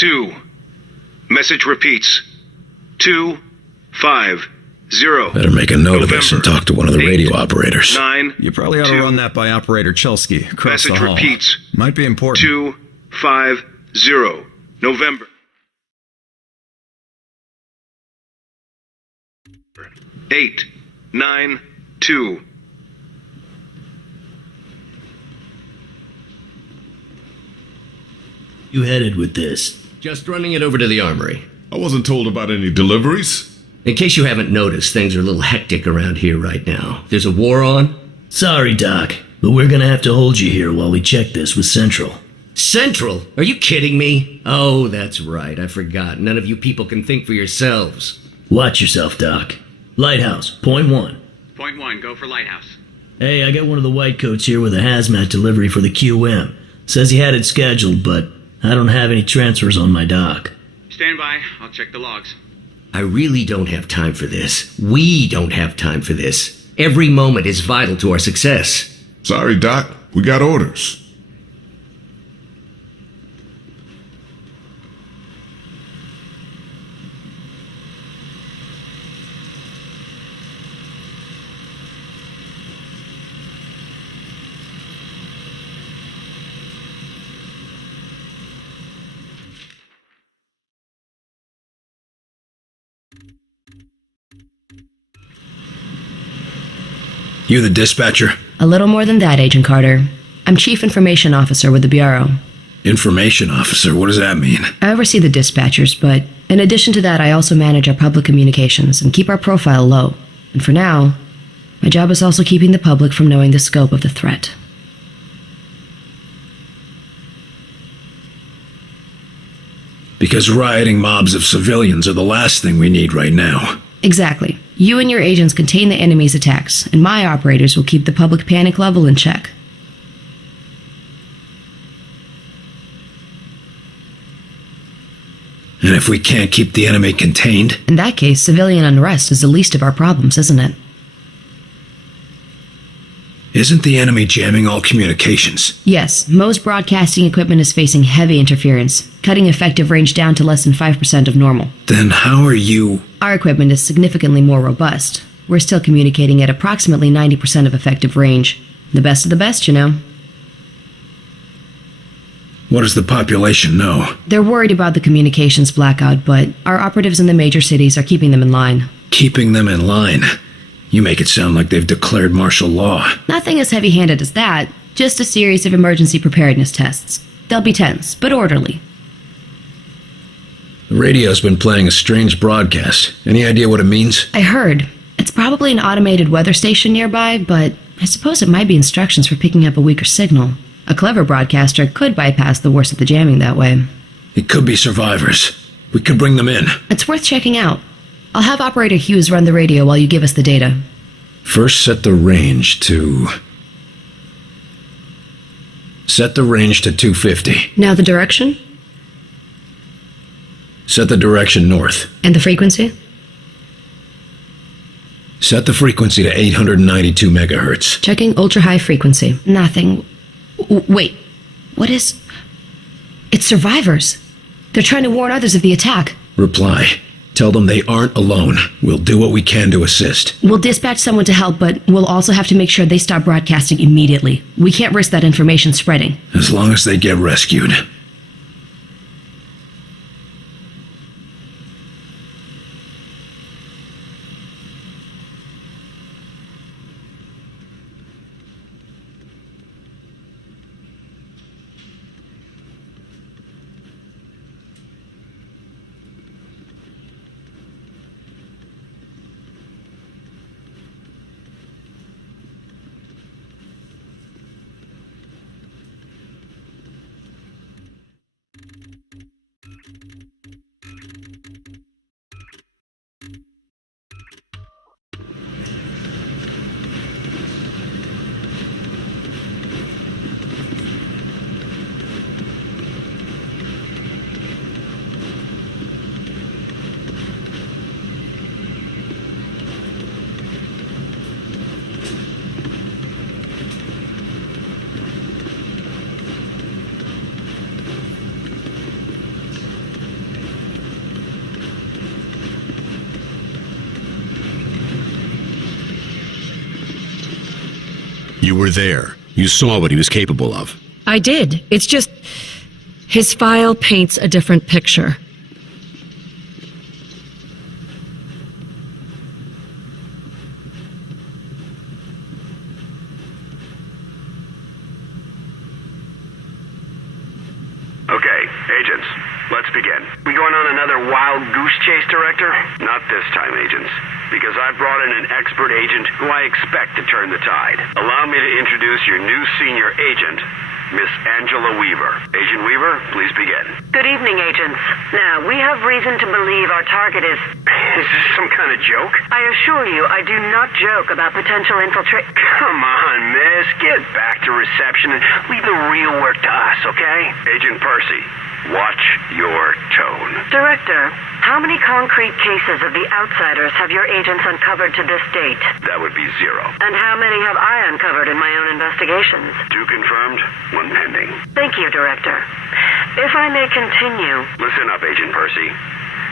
Two. Message repeats. 250. Better make a note of this and talk to one of the radio operators. 9. You probably ought to run that by Operator Chelsky across the Message hall. repeats. Might be important. 250. November. 892. You headed with this? Just running it over to the armory. I wasn't told about any deliveries. In case you haven't noticed, things are a little hectic around here right now. There's a war on. Sorry, Doc, but we're gonna have to hold you here while we check this with Central. Central? Are you kidding me? Oh, that's right. I forgot. None of you people can think for yourselves. Watch yourself, Doc. Lighthouse, point 1. Point 1, go for Lighthouse. Hey, I got one of the white coats here with a hazmat delivery for the QM. Says he had it scheduled, but I don't have any transfers on my dock. Stand by, I'll check the logs. I really don't have time for this. We don't have time for this. Every moment is vital to our success. Sorry, Doc. We got orders. You the dispatcher? A little more than that, Agent Carter. I'm Chief Information Officer with the Bureau. Information officer? What does that mean? I oversee the dispatchers, but in addition to that, I also manage our public communications and keep our profile low. And for now, my job is also keeping the public from knowing the scope of the threat. Because rioting mobs of civilians are the last thing we need right now. Exactly. You and your agents contain the enemy's attacks, and my operators will keep the public panic level in check. And if we can't keep the enemy contained? In that case, civilian unrest is the least of our problems, isn't it? Isn't the enemy jamming all communications? Yes, most broadcasting equipment is facing heavy interference, cutting effective range down to less than 5% of normal. Then how are you... Our equipment is significantly more robust. We're still communicating at approximately 90% of effective range. The best of the best, you know. What does the population know? They're worried about the communications blackout, but our operatives in the major cities are keeping them in line. Keeping them in line? You make it sound like they've declared martial law. Nothing as heavy-handed as that, just a series of emergency preparedness tests. They'll be tense, but orderly. The radio's been playing a strange broadcast. Any idea what it means? I heard. It's probably an automated weather station nearby, but I suppose it might be instructions for picking up a weaker signal. A clever broadcaster could bypass the worst of the jamming that way. It could be survivors. We could bring them in. It's worth checking out. I'll have Operator Hughes run the radio while you give us the data. First, set the range to 250. Now the direction? Set the direction north. And the frequency? Set the frequency to 892 megahertz. Checking ultra-high frequency. Nothing. Wait. What is... It's survivors. They're trying to warn others of the attack. Reply. Tell them they aren't alone. We'll do what we can to assist. We'll dispatch someone to help, but we'll also have to make sure they stop broadcasting immediately. We can't risk that information spreading. As long as they get rescued. You were there. You saw what he was capable of. I did. It's just... his file paints a different picture. Okay, agents, let's begin. We going on another wild goose chase, Director? Not this time, agents, because I brought in an expert agent who I expect to turn the tide. Allow me to introduce your new senior agent, Miss Angela Weaver. Agent Weaver, please begin. Good evening, agents. Now, we have reason to believe our target is... Is this some kind of joke? I assure you, I do not joke about potential infiltration. Come on, miss. Get back to reception and leave the real work to us, okay? Agent Percy, watch your tone. Director, how many concrete cases of the outsiders have your agents uncovered to this date? That would be 0. And how many have I uncovered in my own investigations? 2 confirmed, 1 pending. Thank you, Director. If I may continue... Listen up, Agent Percy.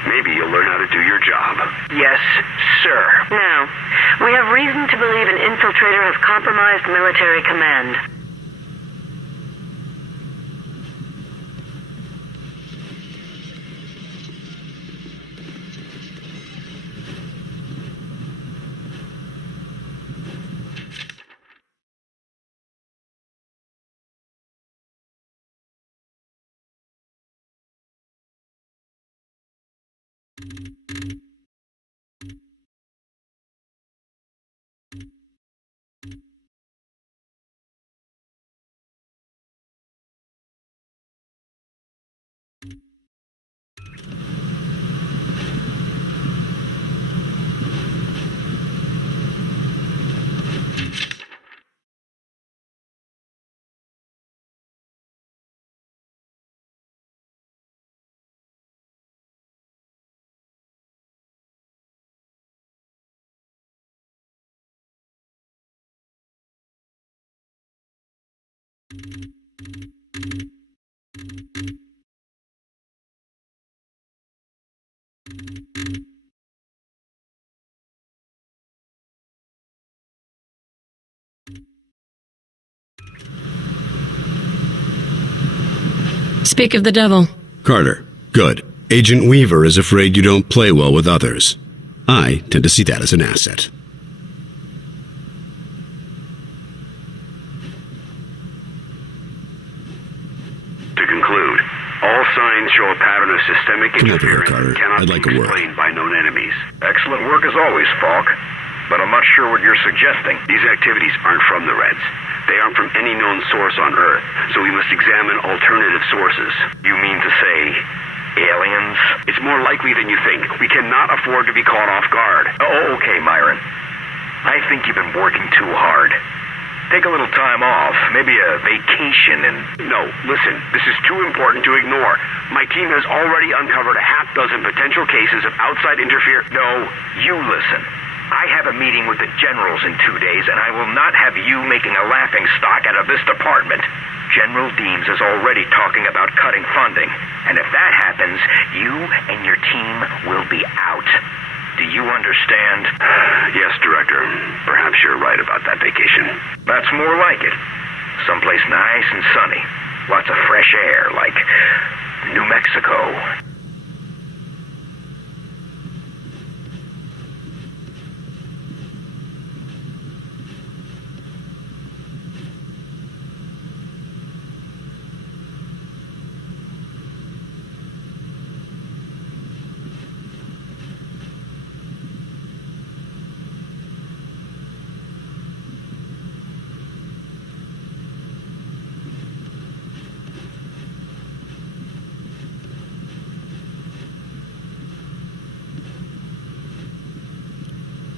Maybe you'll learn how to do your job. Yes, sir. Now, we have reason to believe an infiltrator has compromised military command. Speak of the devil. Carter, good. Agent Weaver is afraid you don't play well with others. I tend to see that as an asset. To conclude, all signs show a pattern of systemic Come over here, interference Carter. that cannot I'd like be a word. explained by known enemies. Excellent work as always, Falk. But I'm not sure what you're suggesting. These activities aren't from the Reds. They aren't from any known source on Earth, so we must examine alternative sources. You mean to say aliens? It's more likely than you think. We cannot afford to be caught off guard. Oh, okay, Myron. I think you've been working too hard. Take a little time off, maybe a vacation and... No, listen, this is too important to ignore. My team has already uncovered a half dozen potential cases of outside interference. No, you listen. I have a meeting with the generals in 2 days, and I will not have you making a laughing stock out of this department. General Deems is already talking about cutting funding, and if that happens, you and your team will be out. Do you understand? Yes, Director. Perhaps you're right about that vacation. That's more like it. Someplace nice and sunny. Lots of fresh air, like New Mexico.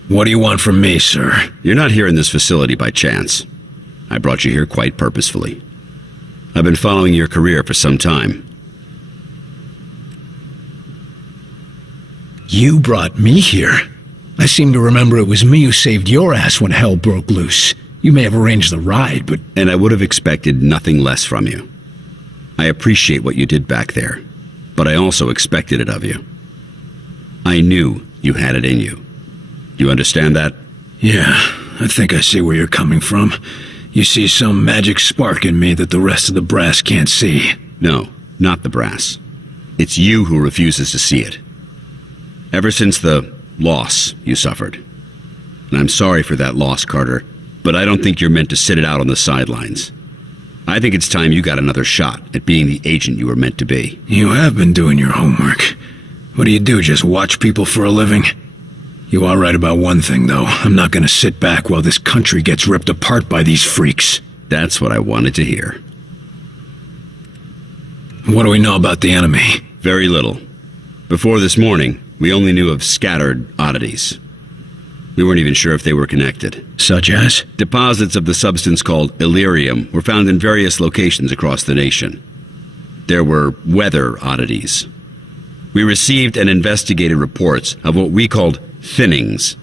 What do you want from me, sir? You're not here in this facility by chance. I brought you here quite purposefully. I've been following your career for some time. You brought me here? I seem to remember it was me who saved your ass when hell broke loose. You may have arranged the ride, but... And I would have expected nothing less from you. I appreciate what you did back there, but I also expected it of you. I knew you had it in you. You understand that? Yeah, I think I see where you're coming from. You see some magic spark in me that the rest of the brass can't see. No, not the brass. It's you who refuses to see it. Ever since the loss you suffered. And I'm sorry for that loss, Carter, but I don't think you're meant to sit it out on the sidelines. I think it's time you got another shot at being the agent you were meant to be. You have been doing your homework. What do you do, just watch people for a living? You are right about one thing, though. I'm not going to sit back while this country gets ripped apart by these freaks. That's what I wanted to hear. What do we know about the enemy? Very little. Before this morning, we only knew of scattered oddities. We weren't even sure if they were connected. Such as? Deposits of the substance called Illyrium were found in various locations across the nation. There were weather oddities. We received and investigated reports of what we called thinnings,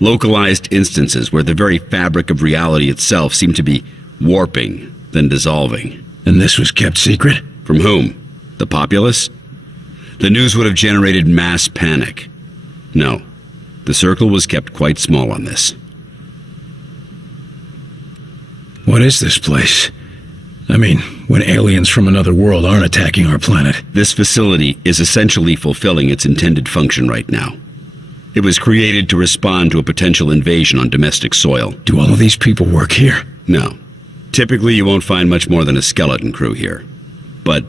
localized instances where the very fabric of reality itself seemed to be warping, then dissolving. And this was kept secret? From whom? The populace? The news would have generated mass panic. No, the circle was kept quite small on this. What is this place? I mean, when aliens from another world aren't attacking our planet. This facility is essentially fulfilling its intended function right now. It was created to respond to a potential invasion on domestic soil. Do all of these people work here? No. Typically, you won't find much more than a skeleton crew here. But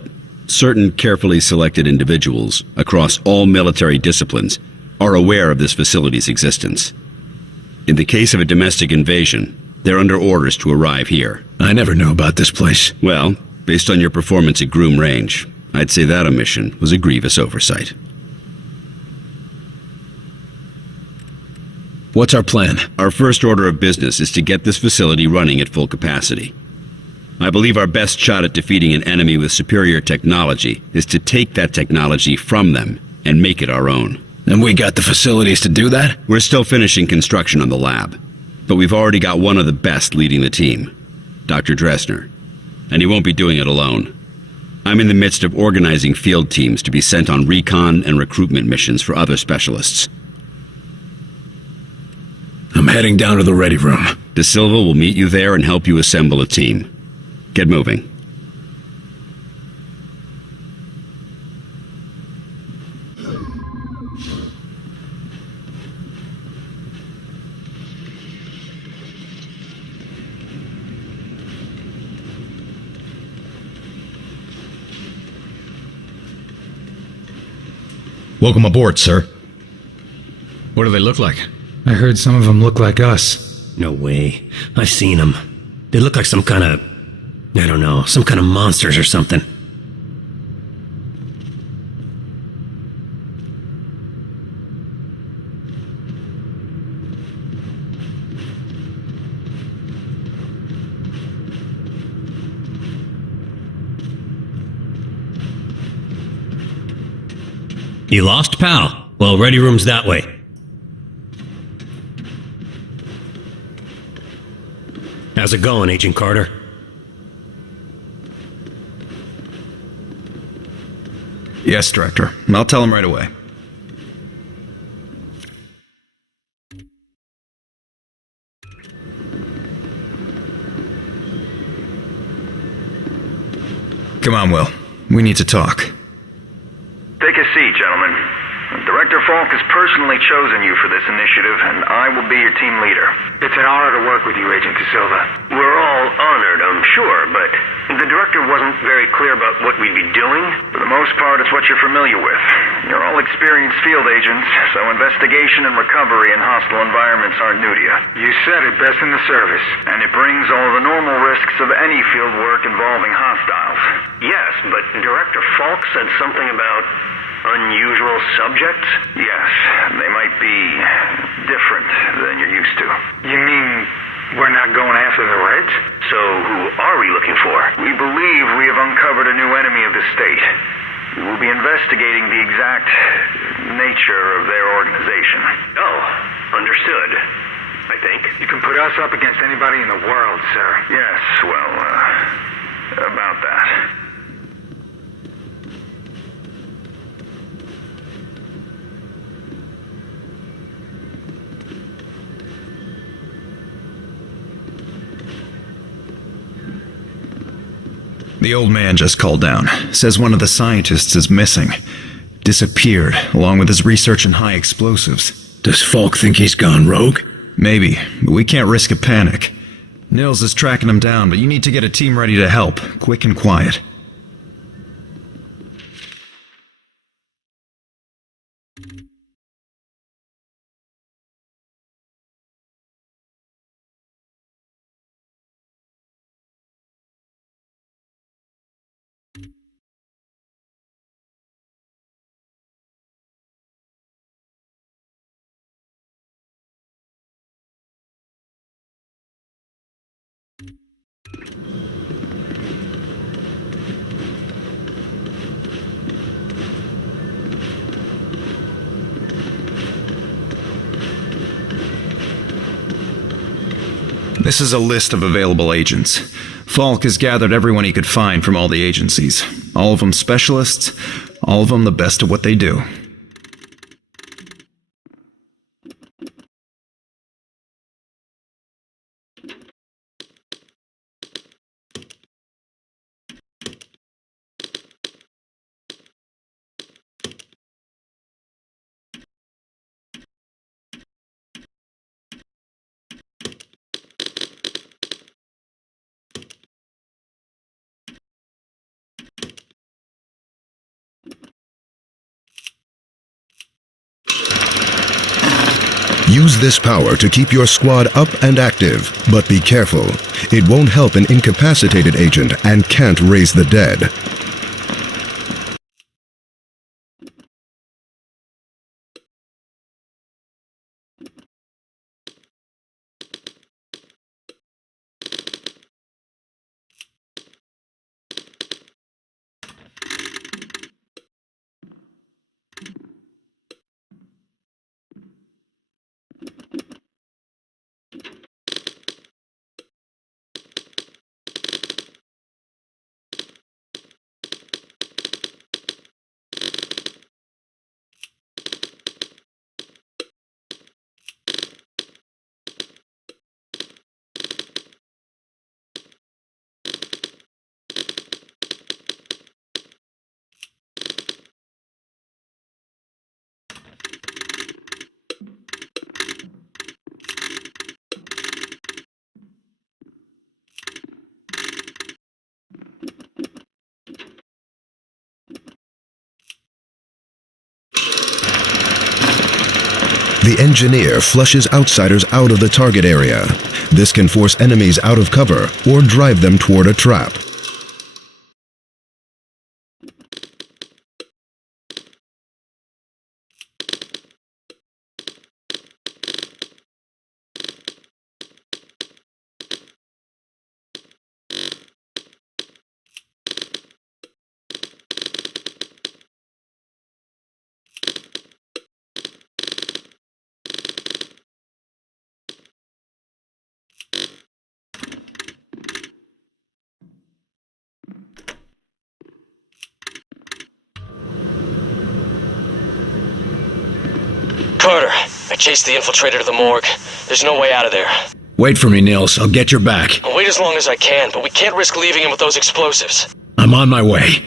certain carefully selected individuals across all military disciplines are aware of this facility's existence. In the case of a domestic invasion, they're under orders to arrive here. I never knew about this place. Well, based on your performance at Groom Range, I'd say that omission was a grievous oversight. What's our plan? Our first order of business is to get this facility running at full capacity. I believe our best shot at defeating an enemy with superior technology is to take that technology from them and make it our own. And we got the facilities to do that? We're still finishing construction on the lab, but we've already got one of the best leading the team, Dr. Dressner, and he won't be doing it alone. I'm in the midst of organizing field teams to be sent on recon and recruitment missions for other specialists. I'm heading down to the ready room. De Silva will meet you there and help you assemble a team. Get moving. Welcome aboard, sir. What do they look like? I heard some of them look like us. No way. I've seen them. They look like some kind of... I don't know, some kind of monsters or something. You lost, pal? Well, ready room's that way. How's it going, Agent Carter? Yes, Director. I'll tell him right away. Come on, Will. We need to talk. Take a seat, gentlemen. Director Falk has personally chosen you for this initiative, and I will be your team leader. It's an honor to work with you, Agent De Silva. We're all honored, I'm sure, but the director wasn't very clear about what we'd be doing. For the most part, it's what you're familiar with. You're all experienced field agents, so investigation and recovery in hostile environments aren't new to you. You said it, best in the service. And it brings all the normal risks of any field work involving hostiles. Yes, but Director Falk said something about unusual subjects? Yes, they might be different than you're used to. You mean we're not going after the Reds? So who are we looking for? We believe we have uncovered a new enemy of the state. We will be investigating the exact nature of their organization. Oh, understood. I think. You can put us up against anybody in the world, sir. Yes, well, about that. The old man just called down. Says one of the scientists is missing. Disappeared, along with his research in high explosives. Does Falk think he's gone rogue? Maybe, but we can't risk a panic. Nils is tracking him down, but you need to get a team ready to help, quick and quiet. This is a list of available agents. Falk has gathered everyone he could find from all the agencies. All of them specialists, all of them the best at what they do. Use this power to keep your squad up and active, but be careful. It won't help an incapacitated agent and can't raise the dead. The engineer flushes outsiders out of the target area. This can force enemies out of cover or drive them toward a trap. Carter, I chased the infiltrator to the morgue. There's no way out of there. Wait for me, Nils. I'll get your back. I'll wait as long as I can, but we can't risk leaving him with those explosives. I'm on my way.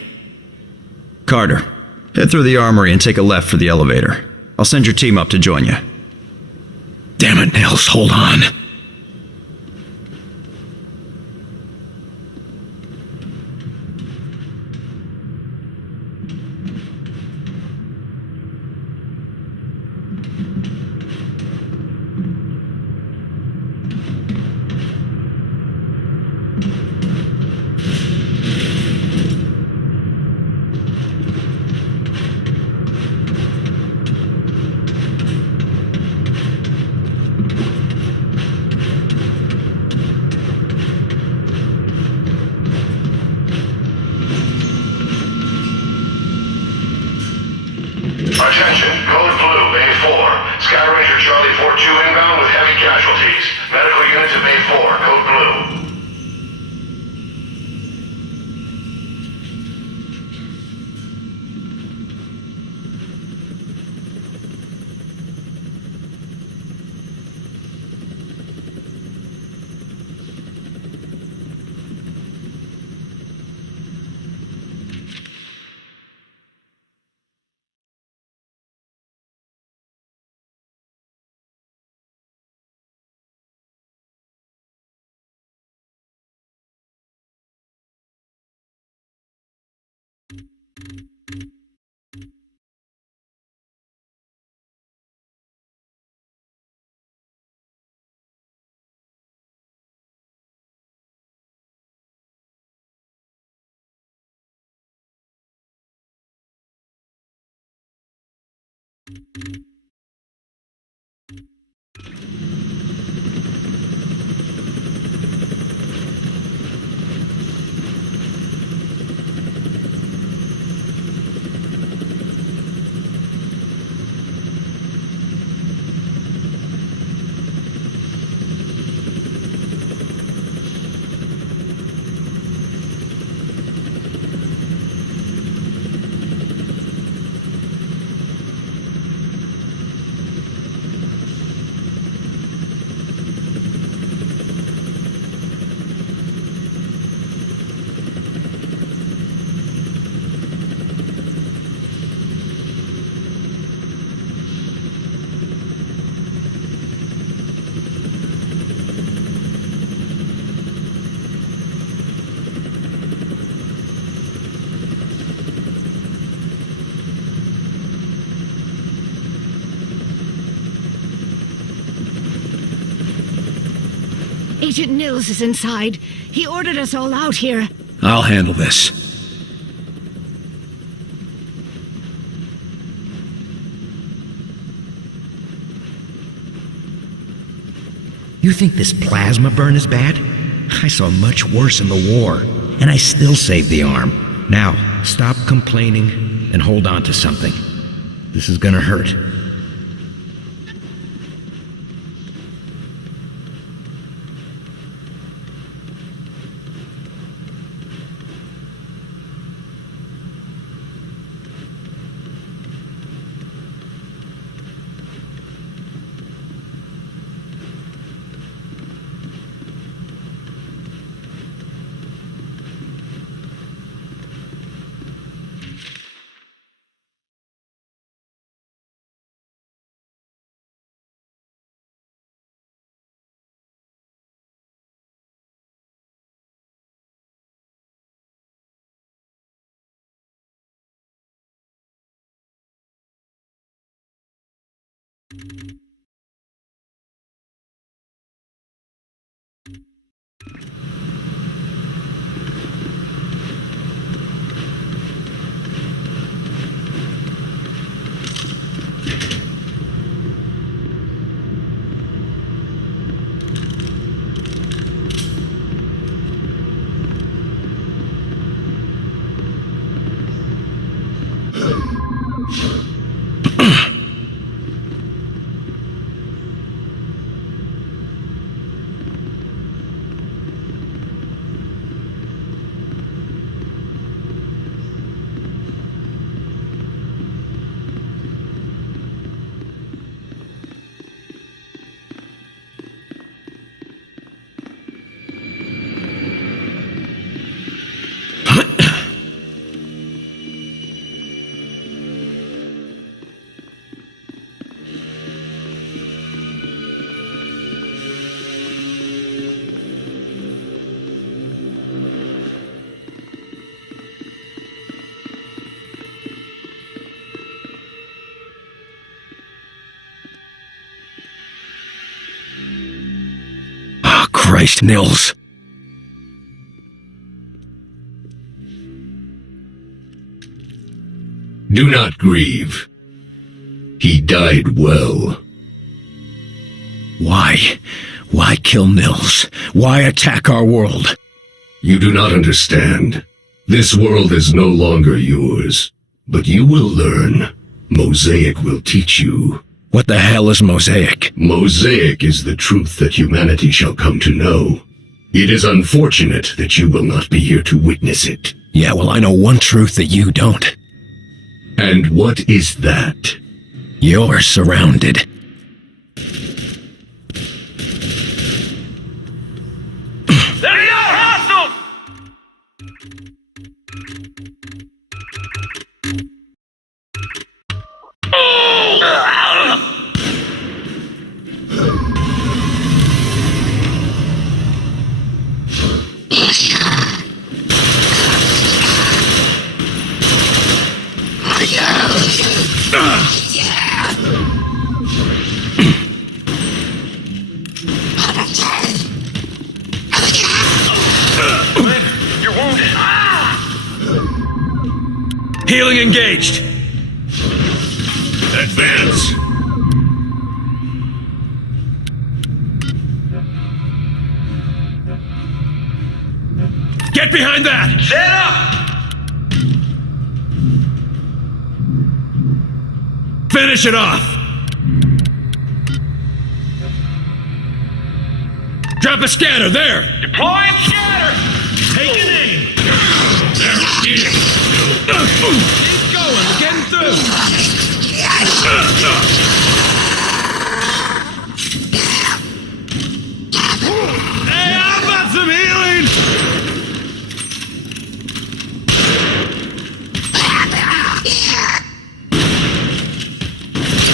Carter, head through the armory and take a left for the elevator. I'll send your team up to join you. Damn it, Nils. Hold on. Attention, Code Blue, Bay 4. Sky Ranger Charlie 4-2 inbound with heavy casualties. Medical unit to Bay 4, Code Blue. Agent Nils is inside. He ordered us all out here. I'll handle this. You think this plasma burn is bad? I saw much worse in the war, and I still saved the arm. Now, stop complaining and hold on to something. This is gonna hurt. Christ, Nils. Do not grieve. He died well. Why? Why kill Nils? Why attack our world? You do not understand. This world is no longer yours. But you will learn. Mosaic will teach you. What the hell is Mosaic? Mosaic is the truth that humanity shall come to know. It is unfortunate that you will not be here to witness it. Yeah, well, I know one truth that you don't. And what is that? You're surrounded. There you are, hostiles! You're wounded. Healing engaged. Advance. Get behind that! Set up! Finish it off! Drop a scatter, there! Deploying scatter! Take an aim! There it is. Keep going, we're getting through! Hey, how about some healing?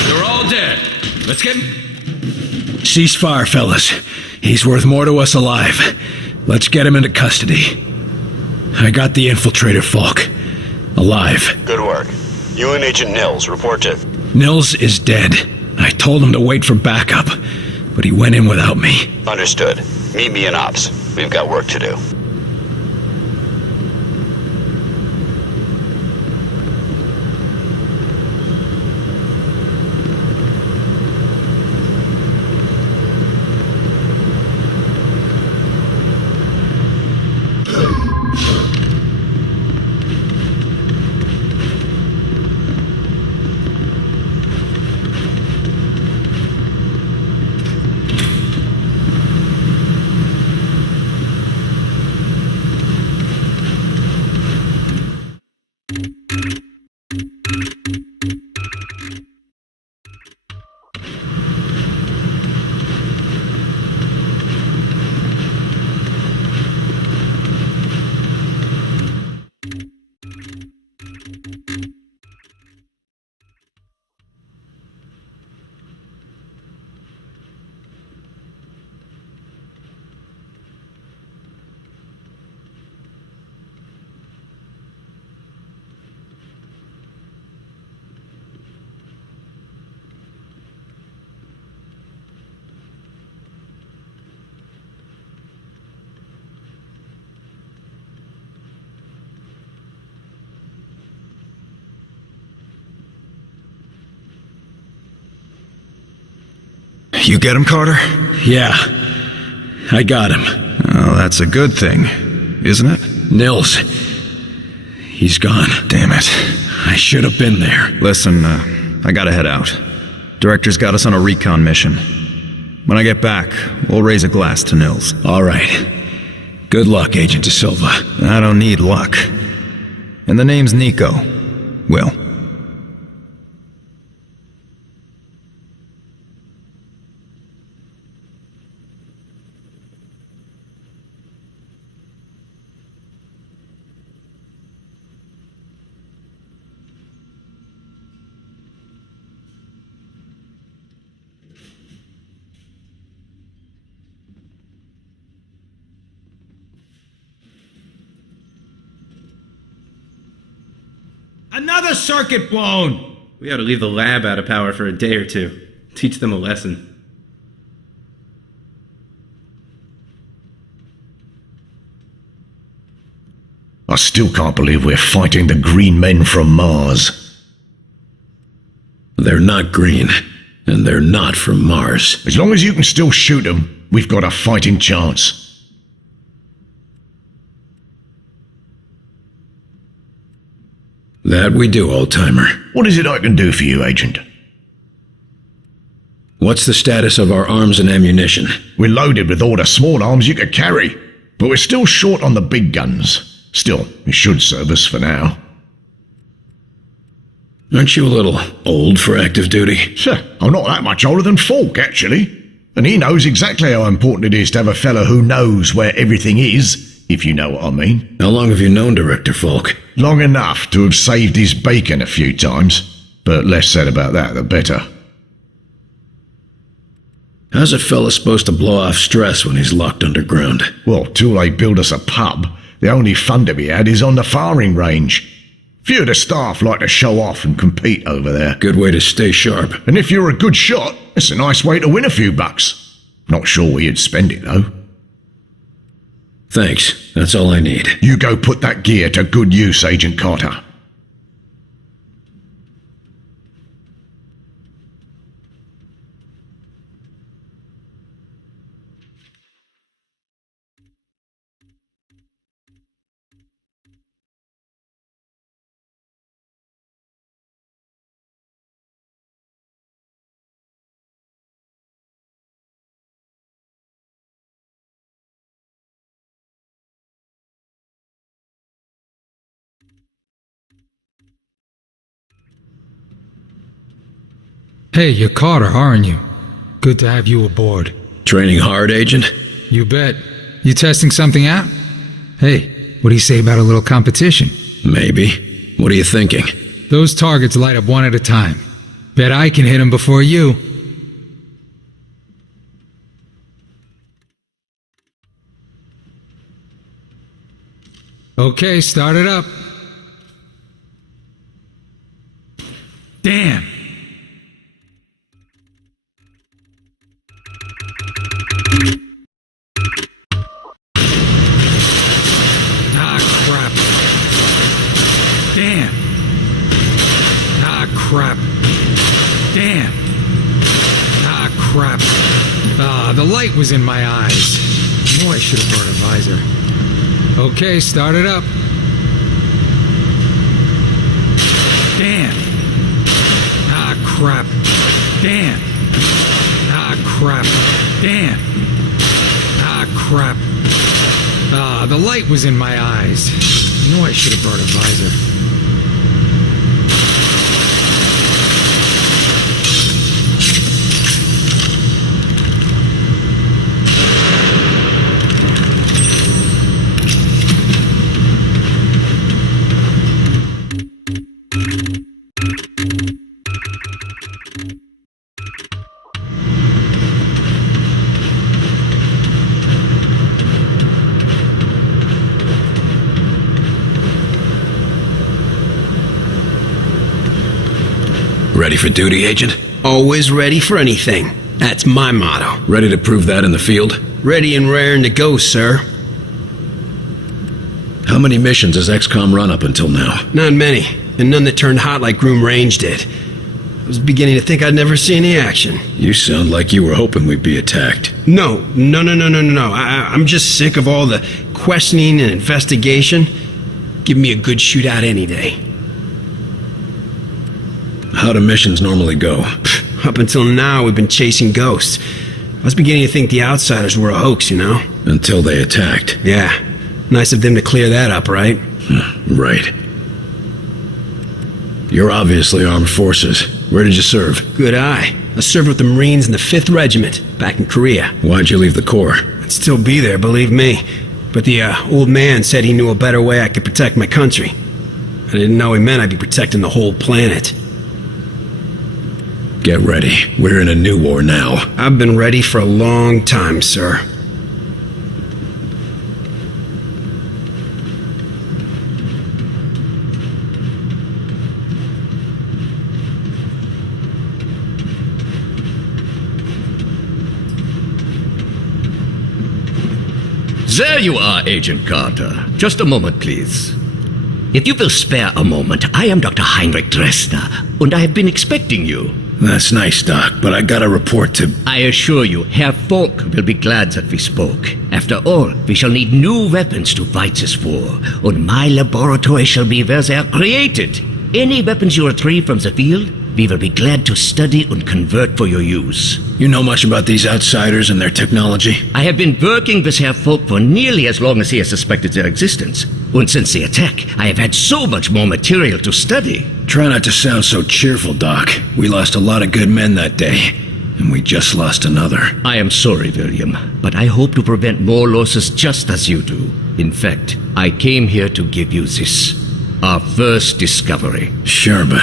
They're all dead. Let's get... Ceasefire, fellas. He's worth more to us alive. Let's get him into custody. I got the infiltrator, Falk. Alive. Good work. You and Agent Nils, report to... Nils is dead. I told him to wait for backup, but he went in without me. Understood. Meet me in Ops. We've got work to do. You get him, Carter? Yeah, I got him. Oh, that's a good thing, isn't it? Nils. He's gone. Damn it. I should have been there. Listen, I gotta head out. Director's got us on a recon mission. When I get back, we'll raise a glass to Nils. All right. Good luck, Agent De Silva. I don't need luck. And the name's Nico. Will. Another circuit blown! We ought to leave the lab out of power for a day or two. Teach them a lesson. I still can't believe we're fighting the green men from Mars. They're not green, and they're not from Mars. As long as you can still shoot them, we've got a fighting chance. That we do, old-timer. What is it I can do for you, Agent? What's the status of our arms and ammunition? We're loaded with all the small arms you could carry, but we're still short on the big guns. Still, it should serve us for now. Aren't you a little old for active duty? Sure, I'm not that much older than Falk, actually. And he knows exactly how important it is to have a fellow who knows where everything is, if you know what I mean. How long have you known Director Falk? Long enough to have saved his bacon a few times. But less said about that, the better. How's a fella supposed to blow off stress when he's locked underground? Well, till they build us a pub, the only fun to be had is on the firing range. Few of the staff like to show off and compete over there. Good way to stay sharp. And if you're a good shot, it's a nice way to win a few bucks. Not sure where you'd spend it, though. Thanks. That's all I need. You go put that gear to good use, Agent Carter. Hey, you're Carter, aren't you? Good to have you aboard. Training hard, Agent? You bet. You testing something out? Hey, what do you say about a little competition? Maybe. What are you thinking? Those targets light up one at a time. Bet I can hit them before you. Okay, start it up. Damn! Ah, crap. Damn. Ah, crap. Damn. Ah, crap. Ah, the light was in my eyes. I knew I should have brought a visor. Okay, start it up. Damn. Ah, crap. Damn. Ah, crap. Damn. Ah, crap. Ah, the light was in my eyes. I knew I should have brought a visor. Ready for duty, Agent? Always ready for anything. That's my motto. Ready to prove that in the field? Ready and raring to go, sir. How many missions has XCOM run up until now? Not many, and none that turned hot like Groom Range did. I was beginning to think I'd never see any action. You sound like you were hoping we'd be attacked. No. I'm just sick of all the questioning and investigation. Give me a good shootout any day. How do missions normally go? Up until now, we've been chasing ghosts. I was beginning to think the Outsiders were a hoax, you know? Until they attacked. Yeah. Nice of them to clear that up, right? Right. You're obviously armed forces. Where did you serve? Good eye. I served with the Marines in the 5th Regiment, back in Korea. Why'd you leave the Corps? I'd still be there, believe me. But the old man said he knew a better way I could protect my country. I didn't know he meant I'd be protecting the whole planet. Get ready. We're in a new war now. I've been ready for a long time, sir. There you are, Agent Carter. Just a moment, please. If you will spare a moment, I am Dr. Heinrich Dresner, and I have been expecting you. That's nice, Doc, but I got a report to... I assure you, Herr Falk will be glad that we spoke. After all, we shall need new weapons to fight this war, and my laboratory shall be where they are created. Any weapons you retrieve from the field, we will be glad to study and convert for your use. You know much about these Outsiders and their technology? I have been working with Herr Falk for nearly as long as he has suspected their existence. And since the attack, I have had so much more material to study. Try not to sound so cheerful, Doc. We lost a lot of good men that day, and we just lost another. I am sorry, William, but I hope to prevent more losses just as you do. In fact, I came here to give you this. Our first discovery. Sure, but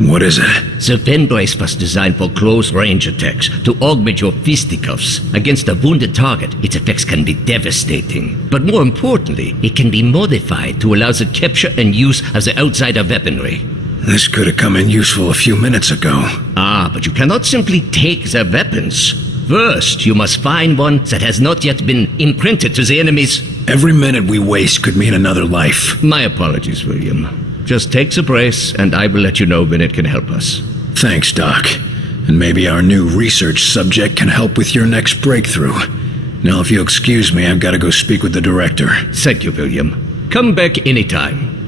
what is it? The pen brace was designed for close-range attacks to augment your fisticuffs. Against a wounded target, its effects can be devastating. But more importantly, it can be modified to allow the capture and use of the outsider weaponry. This could have come in useful a few minutes ago. Ah, but you cannot simply take their weapons. First, you must find one that has not yet been imprinted to the enemy's... Every minute we waste could mean another life. My apologies, William. Just take the brace, and I will let you know when it can help us. Thanks, Doc. And maybe our new research subject can help with your next breakthrough. Now, if you'll excuse me, I've got to go speak with the director. Thank you, William. Come back anytime.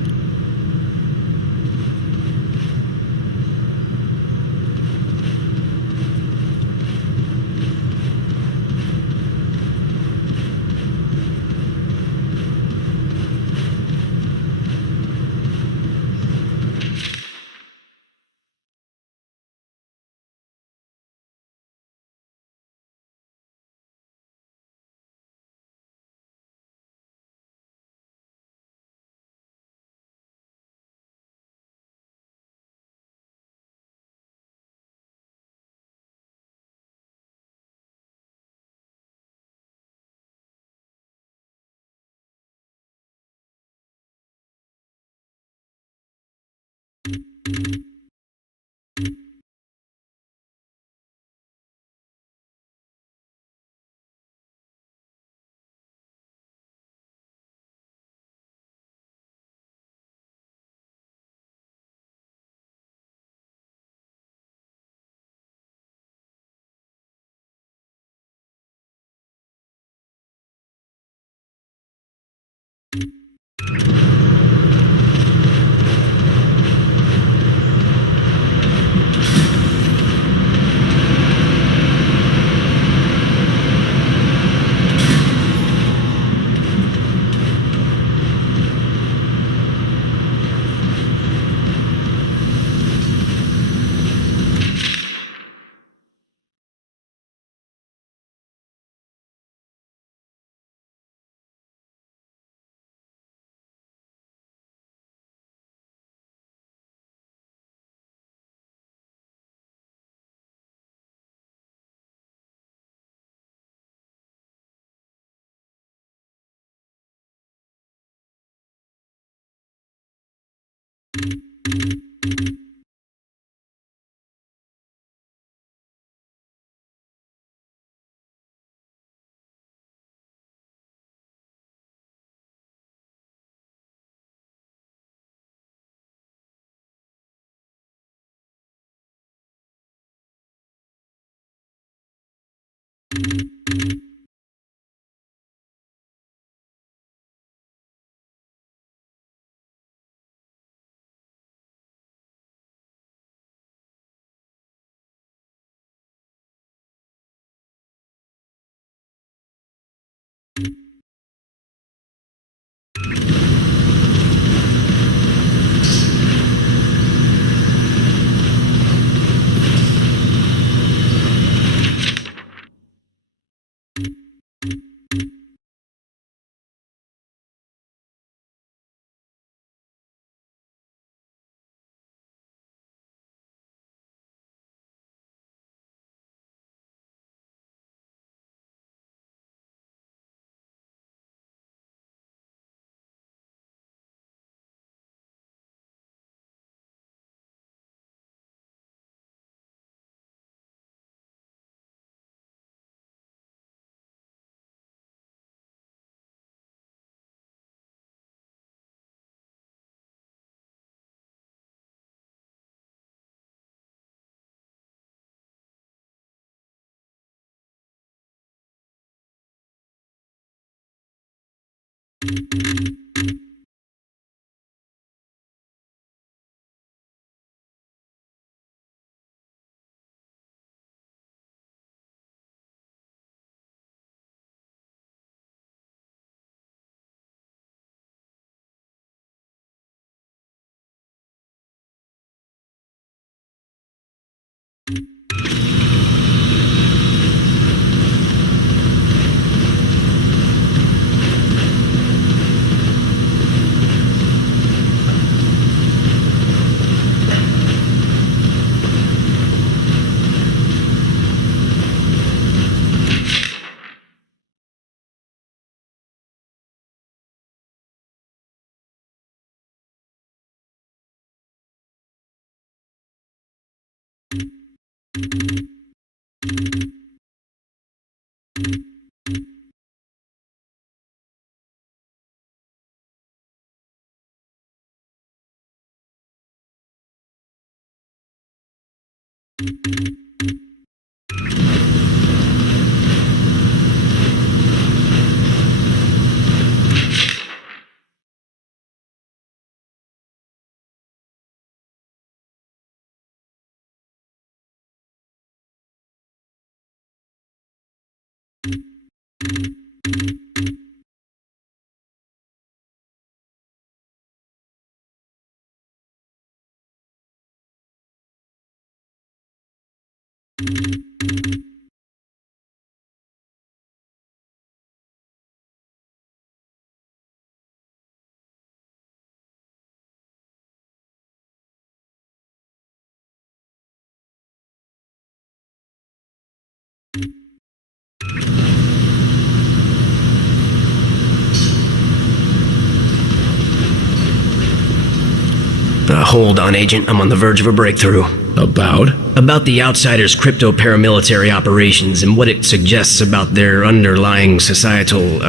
Hold on, Agent. I'm on the verge of a breakthrough. About? About the Outsiders' crypto-paramilitary operations and what it suggests about their underlying societal,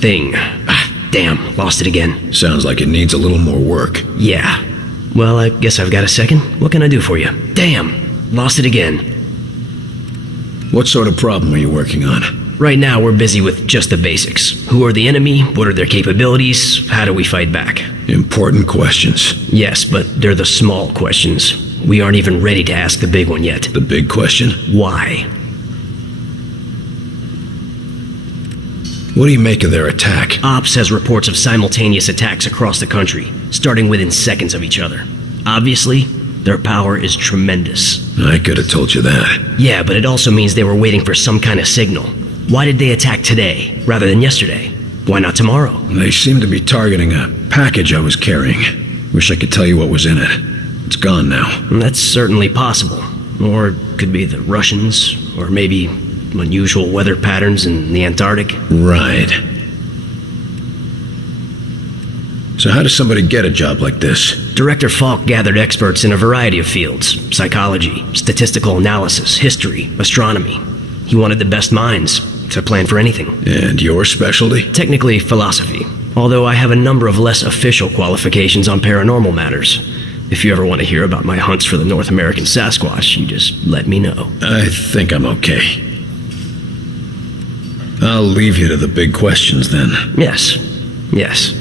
thing. Damn, lost it again. Sounds like it needs a little more work. Yeah. Well, I guess I've got a second. What can I do for you? Damn, lost it again. What sort of problem are you working on? Right now, we're busy with just the basics. Who are the enemy? What are their capabilities? How do we fight back? Important questions. Yes, but they're the small questions. We aren't even ready to ask the big one yet. The big question? Why? What do you make of their attack? Ops has reports of simultaneous attacks across the country, starting within seconds of each other. Obviously, their power is tremendous. I could have told you that. Yeah, but it also means they were waiting for some kind of signal. Why did they attack today, rather than yesterday? Why not tomorrow? They seem to be targeting a package I was carrying. Wish I could tell you what was in it. It's gone now. That's certainly possible. Or it could be the Russians, or maybe unusual weather patterns in the Antarctic. Right. So how does somebody get a job like this? Director Falk gathered experts in a variety of fields: psychology, statistical analysis, history, astronomy. He wanted the best minds to plan for anything. And your specialty? Technically, philosophy. Although I have a number of less official qualifications on paranormal matters. If you ever want to hear about my hunts for the North American Sasquatch, you just let me know. I think I'm okay. I'll leave you to the big questions then. Yes. Yes.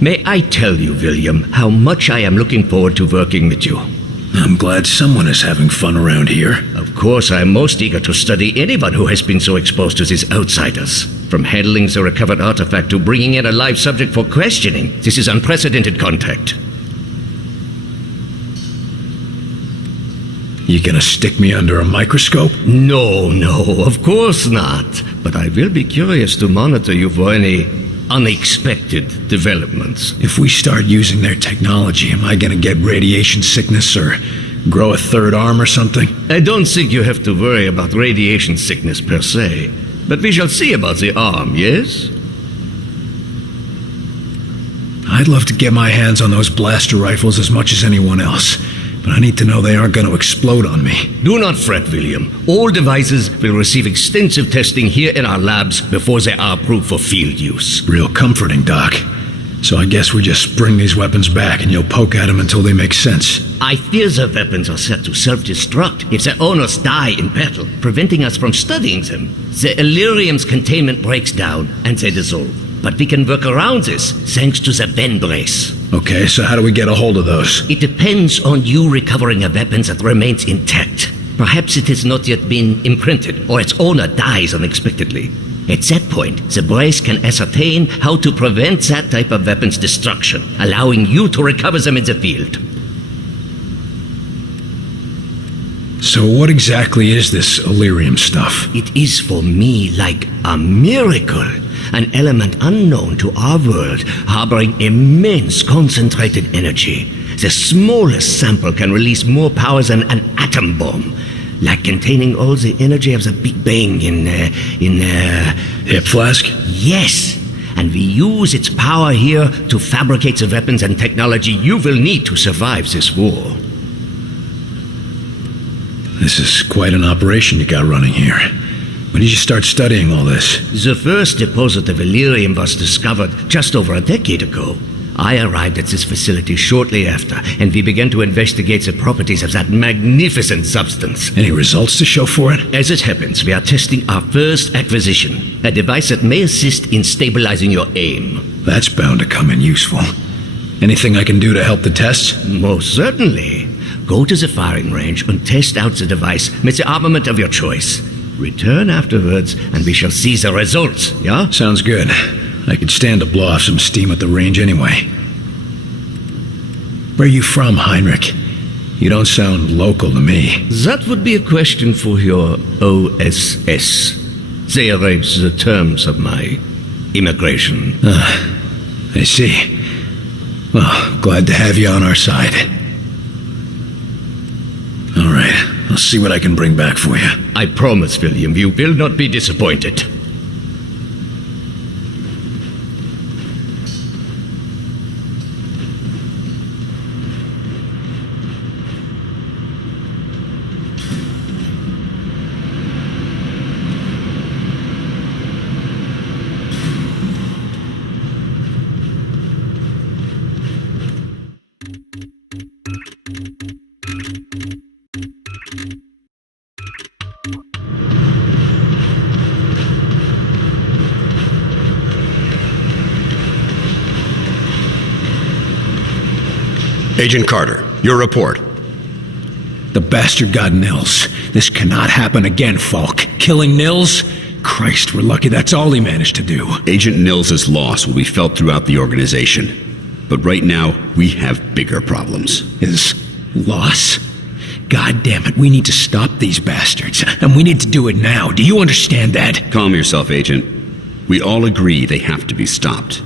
May I tell you, William, how much I am looking forward to working with you. I'm glad someone is having fun around here. Of course, I am most eager to study anyone who has been so exposed to these outsiders. From handling the recovered artifact to bringing in a live subject for questioning, this is unprecedented contact. You gonna stick me under a microscope? No, of course not. But I will be curious to monitor you for any unexpected developments. If we start using their technology, am I gonna get radiation sickness or grow a third arm or something? I don't think you have to worry about radiation sickness per se. But we shall see about the arm, yes? I'd love to get my hands on those blaster rifles as much as anyone else. But I need to know they aren't going to explode on me. Do not fret, William. All devices will receive extensive testing here in our labs before they are approved for field use. Real comforting, Doc. So I guess we just bring these weapons back and you'll poke at them until they make sense. I fear the weapons are set to self-destruct if their owners die in battle, preventing us from studying them. The Illyrium's containment breaks down and they dissolve. But we can work around this thanks to the Ben brace. Okay, so how do we get a hold of those? It depends on you recovering a weapon that remains intact. Perhaps it has not yet been imprinted, or its owner dies unexpectedly. At that point, the brace can ascertain how to prevent that type of weapon's destruction, allowing you to recover them in the field. So what exactly is this Illyrium stuff? It is for me like a miracle. An element unknown to our world, harboring immense concentrated energy. The smallest sample can release more power than an atom bomb, like containing all the energy of the Big Bang in Hip flask? Yes, and we use its power here to fabricate the weapons and technology you will need to survive this war. This is quite an operation you got running here. When did you start studying all this? The first deposit of Illyrium was discovered just over a decade ago. I arrived at this facility shortly after, and we began to investigate the properties of that magnificent substance. Any results to show for it? As it happens, we are testing our first acquisition, a device that may assist in stabilizing your aim. That's bound to come in useful. Anything I can do to help the tests? Most certainly. Go to the firing range and test out the device with the armament of your choice. Return afterwards, and we shall see the results, yeah? Sounds good. I could stand to blow off some steam at the range anyway. Where are you from, Heinrich? You don't sound local to me. That would be a question for your OSS. They arrange the terms of my immigration. I see. Well, glad to have you on our side. All right. I'll see what I can bring back for you. I promise, William, you will not be disappointed. Agent Carter, your report. The bastard got Nils. This cannot happen again, Falk. Killing Nils? Christ, we're lucky that's all he managed to do. Agent Nils' loss will be felt throughout the organization. But right now, we have bigger problems. His loss? God damn it, we need to stop these bastards. And we need to do it now. Do you understand that? Calm yourself, Agent. We all agree they have to be stopped.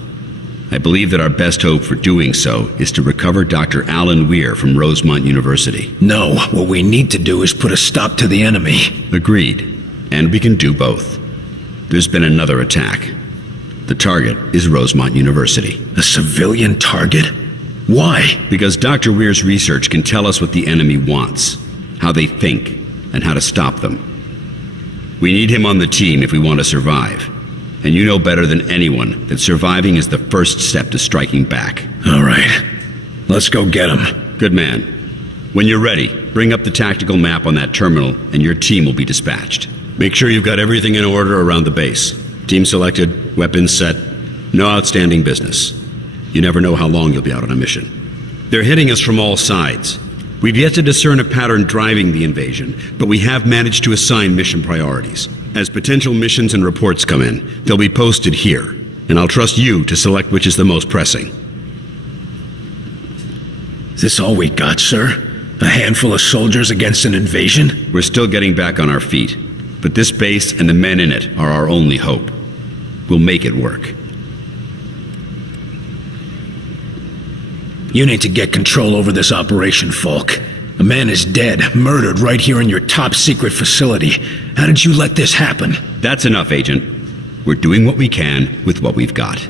I believe that our best hope for doing so is to recover Dr. Alan Weir from Rosemont University. No, what we need to do is put a stop to the enemy. Agreed. And we can do both. There's been another attack. The target is Rosemont University. A civilian target? Why? Because Dr. Weir's research can tell us what the enemy wants, how they think, and how to stop them. We need him on the team if we want to survive. And you know better than anyone that surviving is the first step to striking back. All right. Let's go get him. Good man. When you're ready, bring up the tactical map on that terminal and your team will be dispatched. Make sure you've got everything in order around the base. Team selected, weapons set, no outstanding business. You never know how long you'll be out on a mission. They're hitting us from all sides. We've yet to discern a pattern driving the invasion, but we have managed to assign mission priorities. As potential missions and reports come in, they'll be posted here, and I'll trust you to select which is the most pressing. Is this all we got, sir? A handful of soldiers against an invasion? We're still getting back on our feet, but this base and the men in it are our only hope. We'll make it work. You need to get control over this operation, Falk. A man is dead, murdered right here in your top-secret facility. How did you let this happen? That's enough, Agent. We're doing what we can with what we've got.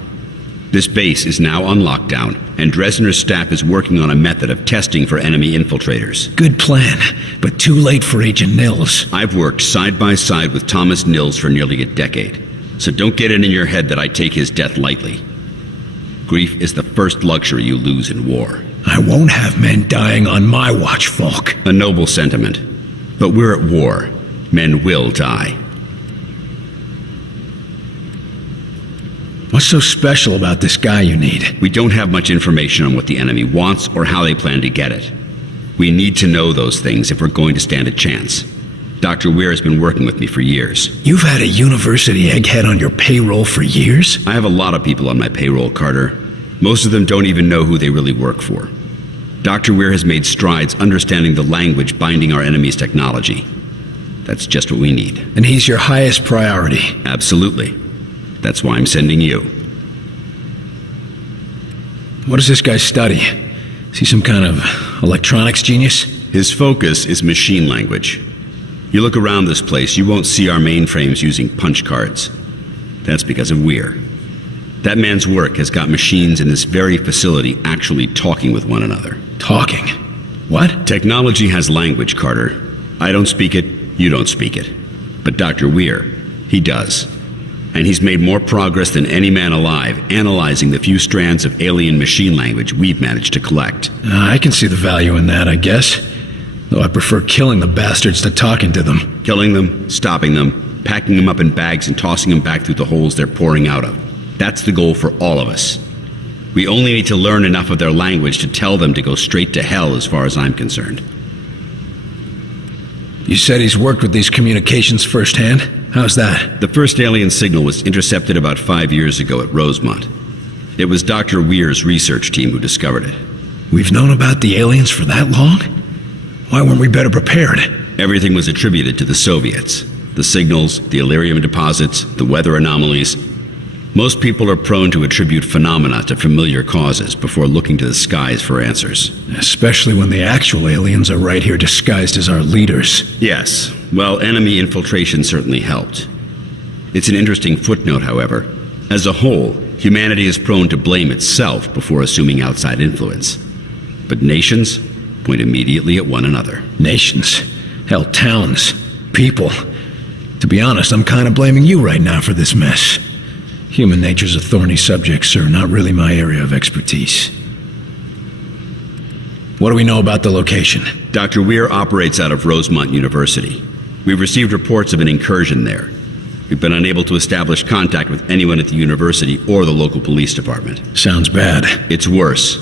This base is now on lockdown, and Dresner's staff is working on a method of testing for enemy infiltrators. Good plan, but too late for Agent Nils. I've worked side by side with Thomas Nils for nearly a decade, so don't get it in your head that I take his death lightly. Grief is the first luxury you lose in war. I won't have men dying on my watch, Falk. A noble sentiment. But we're at war. Men will die. What's so special about this guy you need? We don't have much information on what the enemy wants or how they plan to get it. We need to know those things if we're going to stand a chance. Dr. Weir has been working with me for years. You've had a university egghead on your payroll for years? I have a lot of people on my payroll, Carter. Most of them don't even know who they really work for. Dr. Weir has made strides understanding the language binding our enemy's technology. That's just what we need. And he's your highest priority? Absolutely. That's why I'm sending you. What does this guy study? Is he some kind of electronics genius? His focus is machine language. You look around this place, you won't see our mainframes using punch cards. That's because of Weir. That man's work has got machines in this very facility actually talking with one another. Talking? What? Technology has language, Carter. I don't speak it, you don't speak it. But Dr. Weir, he does. And he's made more progress than any man alive analyzing the few strands of alien machine language we've managed to collect. I can see the value in that, I guess. Though I prefer killing the bastards to talking to them. Killing them, stopping them, packing them up in bags and tossing them back through the holes they're pouring out of. That's the goal for all of us. We only need to learn enough of their language to tell them to go straight to hell as far as I'm concerned. You said he's worked with these communications firsthand? How's that? The first alien signal was intercepted about 5 years ago at Rosemont. It was Dr. Weir's research team who discovered it. We've known about the aliens for that long? Why weren't we better prepared? Everything was attributed to the Soviets. The signals, the Illyrium deposits, the weather anomalies. Most people are prone to attribute phenomena to familiar causes before looking to the skies for answers. Especially when the actual aliens are right here disguised as our leaders. Yes. Well, enemy infiltration certainly helped. It's an interesting footnote, however. As a whole, humanity is prone to blame itself before assuming outside influence. But nations point immediately at one another. Nations? Hell, towns. People. To be honest, I'm kind of blaming you right now for this mess. Human nature's a thorny subject, sir, not really my area of expertise. What do we know about the location? Dr. Weir operates out of Rosemont University. We've received reports of an incursion there. We've been unable to establish contact with anyone at the university or the local police department. Sounds bad. It's worse.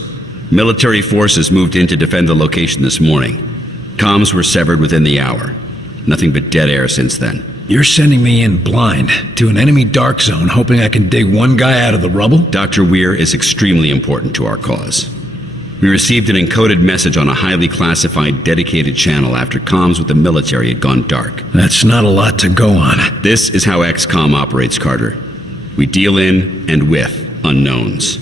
Military forces moved in to defend the location this morning. Comms were severed within the hour. Nothing but dead air since then. You're sending me in blind to an enemy dark zone, hoping I can dig one guy out of the rubble? Dr. Weir is extremely important to our cause. We received an encoded message on a highly classified, dedicated channel after comms with the military had gone dark. That's not a lot to go on. This is how XCOM operates, Carter. We deal in and with unknowns.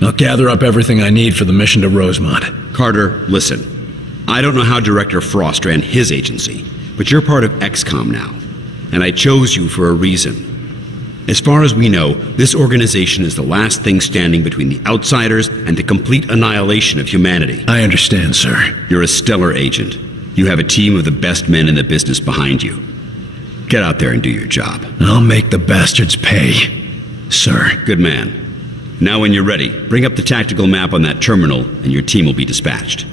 I'll gather up everything I need for the mission to Rosemont. Carter, listen. I don't know how Director Frost ran his agency, but you're part of XCOM now, and I chose you for a reason. As far as we know, this organization is the last thing standing between the outsiders and the complete annihilation of humanity. I understand, sir. You're a stellar agent. You have a team of the best men in the business behind you. Get out there and do your job. I'll make the bastards pay, sir. Good man. Now when you're ready, bring up the tactical map on that terminal and your team will be dispatched.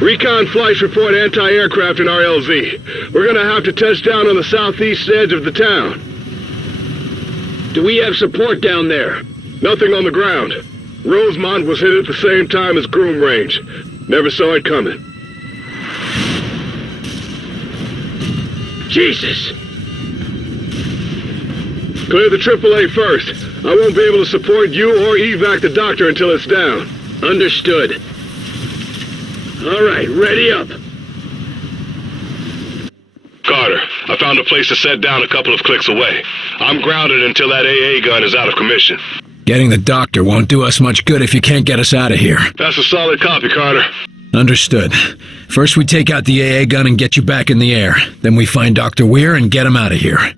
Recon flights report anti-aircraft in RLZ. We're gonna have to touch down on the southeast edge of the town. Do we have support down there? Nothing on the ground. Rosemont was hit at the same time as Groom Range. Never saw it coming. Jesus! Clear the AAA first. I won't be able to support you or evac the doctor until it's down. Understood. All right, ready up. Carter, I found a place to set down a couple of clicks away. I'm grounded until that AA gun is out of commission. Getting the doctor won't do us much good if you can't get us out of here. That's a solid copy, Carter. Understood. First we take out the AA gun and get you back in the air. Then we find Dr. Weir and get him out of here.